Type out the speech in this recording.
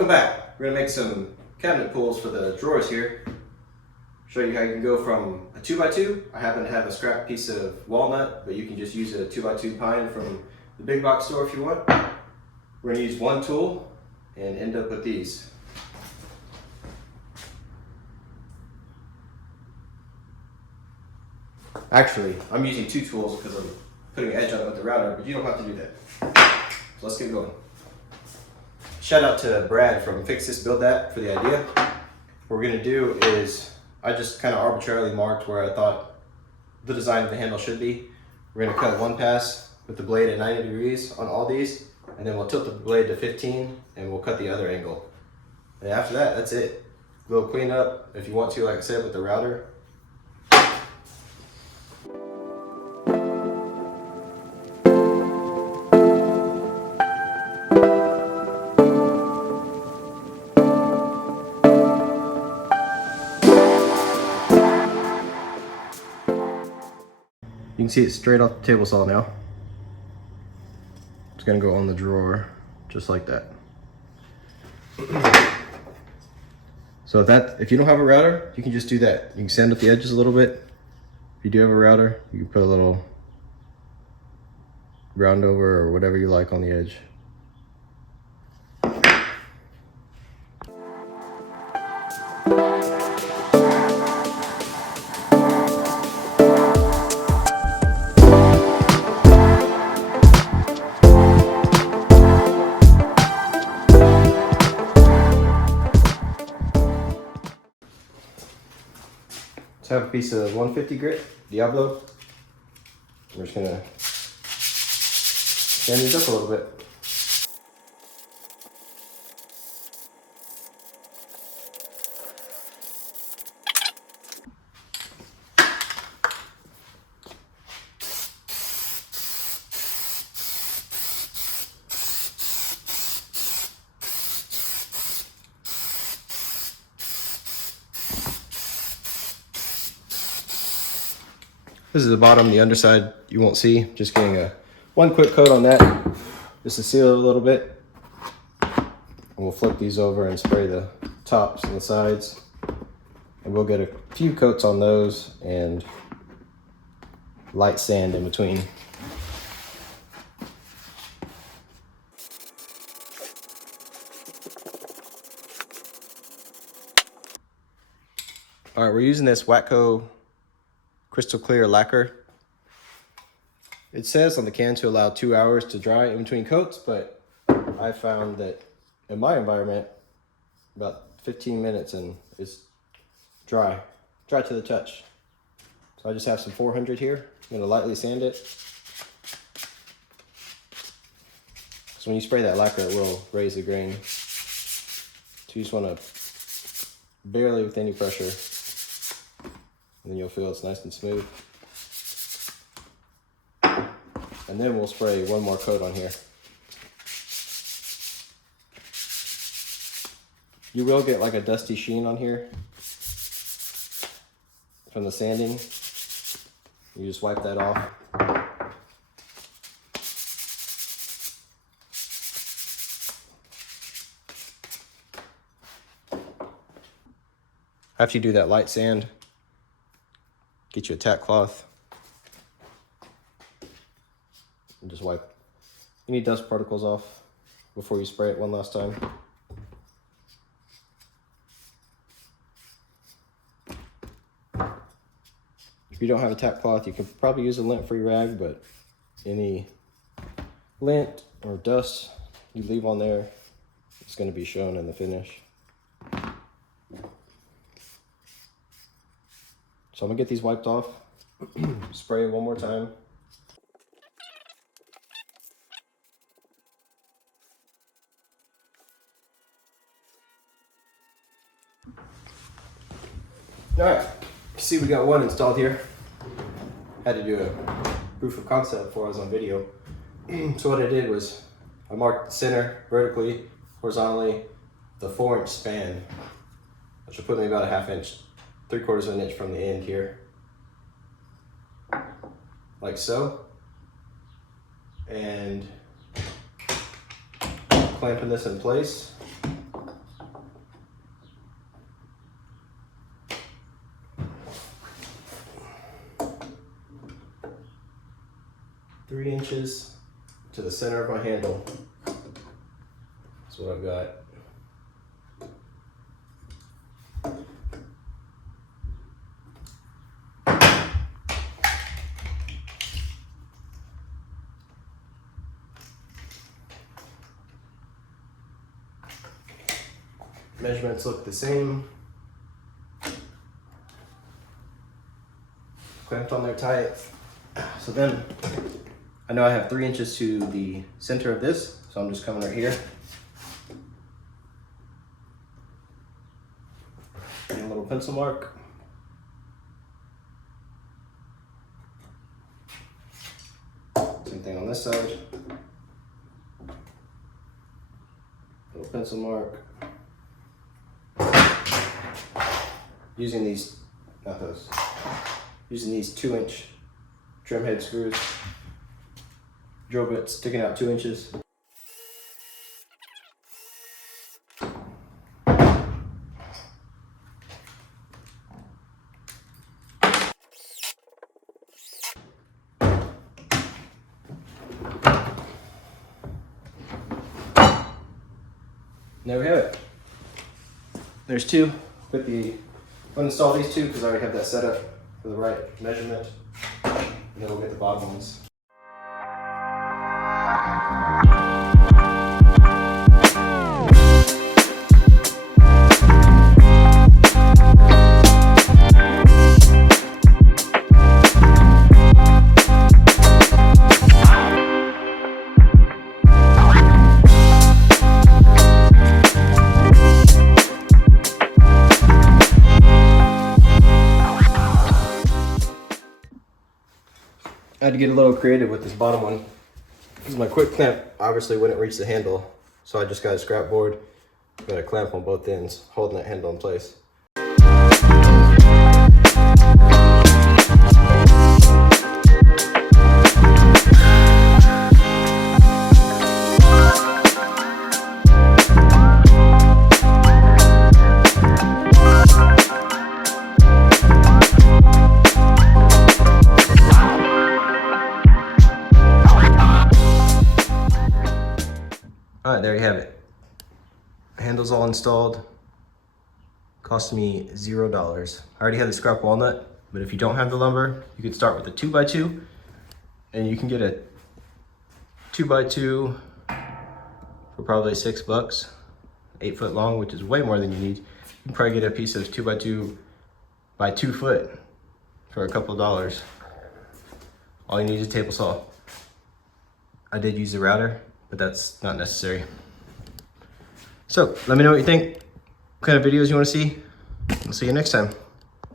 Welcome back. We're gonna make some cabinet pulls for the drawers here. Show you how you can go from a 2x2. I happen to have a scrap piece of walnut, but you can just use a 2x2 pine from the big box store if you want. We're gonna use one tool and end up with these. Actually, I'm using two tools because I'm putting an edge on it with the router, but you don't have to do that. So let's get going. Shout out to Brad from Fix This Build That for the idea. What we're gonna do is, I just kind of arbitrarily marked where I thought the design of the handle should be. We're gonna cut one pass with the blade at 90 degrees on all these, and then we'll tilt the blade to 15 and we'll cut the other angle. And after that, that's it. A little cleanup if you want to, like I said, with the router. You can see it straight off the table saw now. It's gonna go on the drawer, just like that. So if you don't have a router, you can just do that. You can sand up the edges a little bit. If you do have a router, you can put a little round over or whatever you like on the edge. I have a piece of 150 grit, Diablo. We're just gonna sand these up a little bit. This is the bottom, the underside you won't see. Just getting one quick coat on that, just to seal it a little bit. And we'll flip these over and spray the tops and the sides. And we'll get a few coats on those and light sand in between. All right, we're using this Watco crystal clear lacquer. It says on the can to allow 2 hours to dry in between coats, but I found that in my environment, about 15 minutes and it's dry to the touch. So I just have some 400 here. I'm gonna lightly sand it. So when you spray that lacquer, it will raise the grain. So you just wanna barely with any pressure, and then you'll feel it's nice and smooth. And then we'll spray one more coat on here. You will get like a dusty sheen on here from the sanding. You just wipe that off. After you do that light sand, get you a tack cloth and just wipe any dust particles off before you spray it one last time. If you don't have a tack cloth, you can probably use a lint-free rag, but any lint or dust you leave on there, it's going to be shown in the finish. So I'm gonna get these wiped off, spray it one more time. All right, see we got one installed here. Had to do a proof of concept before I was on video. So what I did was I marked the center vertically, horizontally, the 4-inch span, which will put me about a 1/2 inch, 3/4 of an inch from the end here, like so. And clamping this in place. 3 inches to the center of my handle. That's what I've got. Measurements look the same. Clamped on there tight. So then, I know I have 3 inches to the center of this, so I'm just coming right here. Get a little pencil mark. Same thing on this side. Little pencil mark. Using these, not those, using these 2-inch trim head screws. Drill bit sticking out 2 inches. There we have it. There's 2 with the, I'm going to install these 2 because I already have that set up for the right measurement. And then we'll get the bottom ones. I had to get a little creative with this bottom one because my quick clamp obviously wouldn't reach the handle, so I just got a scrap board, got a clamp on both ends holding that handle in place. All right, there you have it. Handles all installed. Cost me $0. I already had the scrap walnut, but if you don't have the lumber, you could start with a 2x2, and you can get a 2x2 for probably $6, 8 foot long, which is way more than you need. You can probably get a piece of 2x2 by 2 foot for a couple of dollars. All you need is a table saw. I did use the router, but that's not necessary. So let me know what you think, what kind of videos you want to see. I'll see you next time.